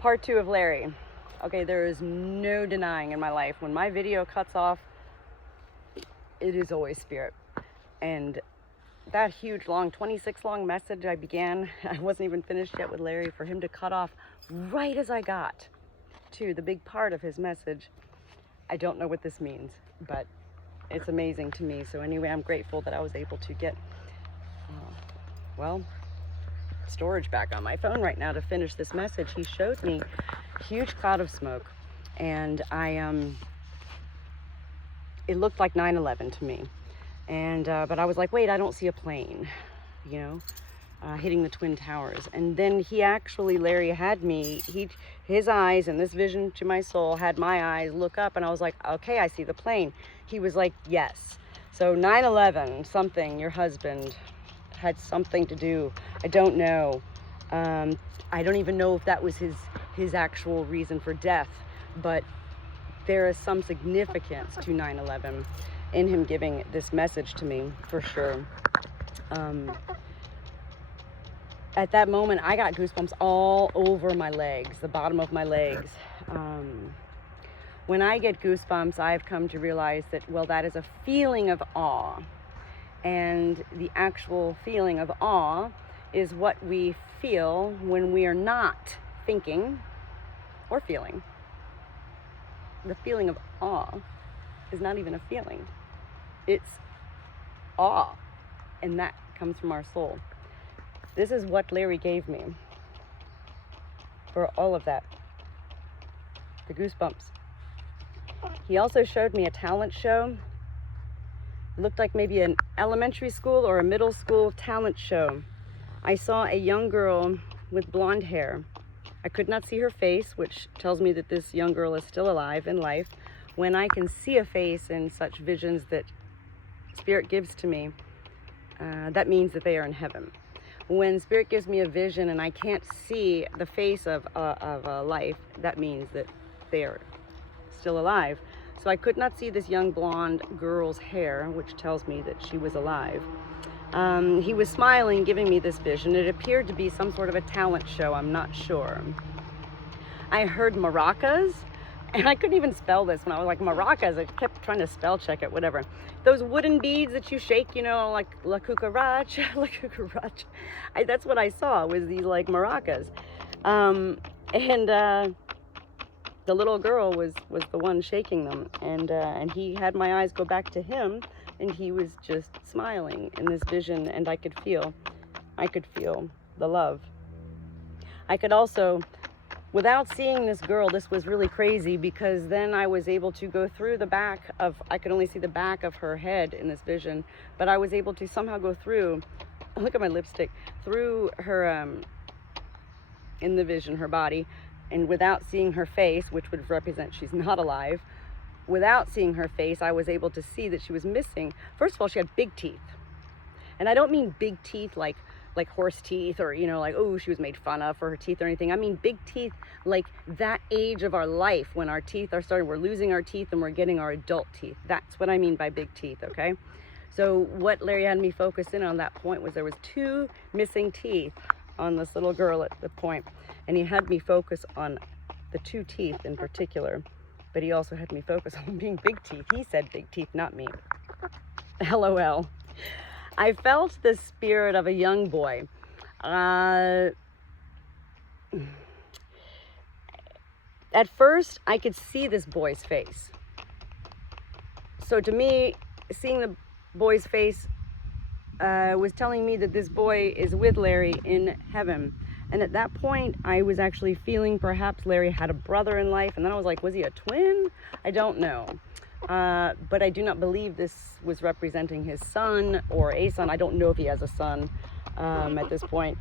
Part 2 of Larry. Okay, there is no denying in my life, when my video cuts off, it is always spirit. And that huge, long, 26 long message I began, I wasn't even finished yet with Larry, for him to cut off right as I got to the big part of his message. I don't know what this means, but it's amazing to me. So anyway, I'm grateful that I was able to get, storage back on my phone right now to finish this message. He showed me a huge cloud of smoke, and it looked like 9/11 to me. And but I was like, wait, I don't see a plane, hitting the Twin Towers. And then Larry had me, his eyes and this vision to my soul had my eyes look up, and I was like, okay, I see the plane. He was like, yes. So 9/11, something, your husband had something to do. I don't know. I don't even know if that was his actual reason for death, but there is some significance to 9/11 in him giving this message to me, for sure. At that moment, I got goosebumps all over my legs, the bottom of my legs. When I get goosebumps, I've come to realize that, well, that is a feeling of awe. And the actual feeling of awe is what we feel when we are not thinking or feeling. The feeling of awe is not even a feeling. It's awe, and that comes from our soul. This is what Larry gave me for all of that, the goosebumps. He also showed me a talent show. It looked like maybe an elementary school or a middle school talent show. I saw a young girl with blonde hair. I could not see her face, which tells me that this young girl is still alive in life. When I can see a face in such visions that Spirit gives to me, that means that they are in heaven. When Spirit gives me a vision and I can't see the face of a life, that means that they are still alive. So I could not see this young blonde girl's hair, which tells me that she was alive. He was smiling, giving me this vision. It appeared to be some sort of a talent show, I'm not sure. I heard maracas, and I couldn't even spell this when I was like, maracas. I kept trying to spell check it, whatever. Those wooden beads that you shake, like la cucaracha, la cucaracha. That's what I saw, was these like maracas. The little girl was the one shaking them, and he had my eyes go back to him, and he was just smiling in this vision, and I could feel the love. I could also, without seeing this girl, this was really crazy, because then I was able to go through I could only see the back of her head in this vision, but I was able to somehow go through, look at my lipstick, through her, in the vision, her body, and without seeing her face, which would represent she's not alive, without seeing her face, I was able to see that she was missing. First of all, she had big teeth. And I don't mean big teeth like horse teeth, or, like, oh, she was made fun of for her teeth or anything. I mean big teeth like that age of our life, when our teeth are we're losing our teeth and we're getting our adult teeth. That's what I mean by big teeth, okay? So what Larry had me focus in on that point was there was 2 missing teeth on this little girl at the point, and he had me focus on the 2 teeth in particular, but he also had me focus on being big teeth. He said big teeth, not me. LOL. I felt the spirit of a young boy. At first, I could see this boy's face. So to me, seeing the boy's face was telling me that this boy is with Larry in heaven. And at that point, I was actually feeling perhaps Larry had a brother in life. And then I was like, was he a twin? I don't know. But I do not believe this was representing his son or a son. I don't know if he has a son at this point.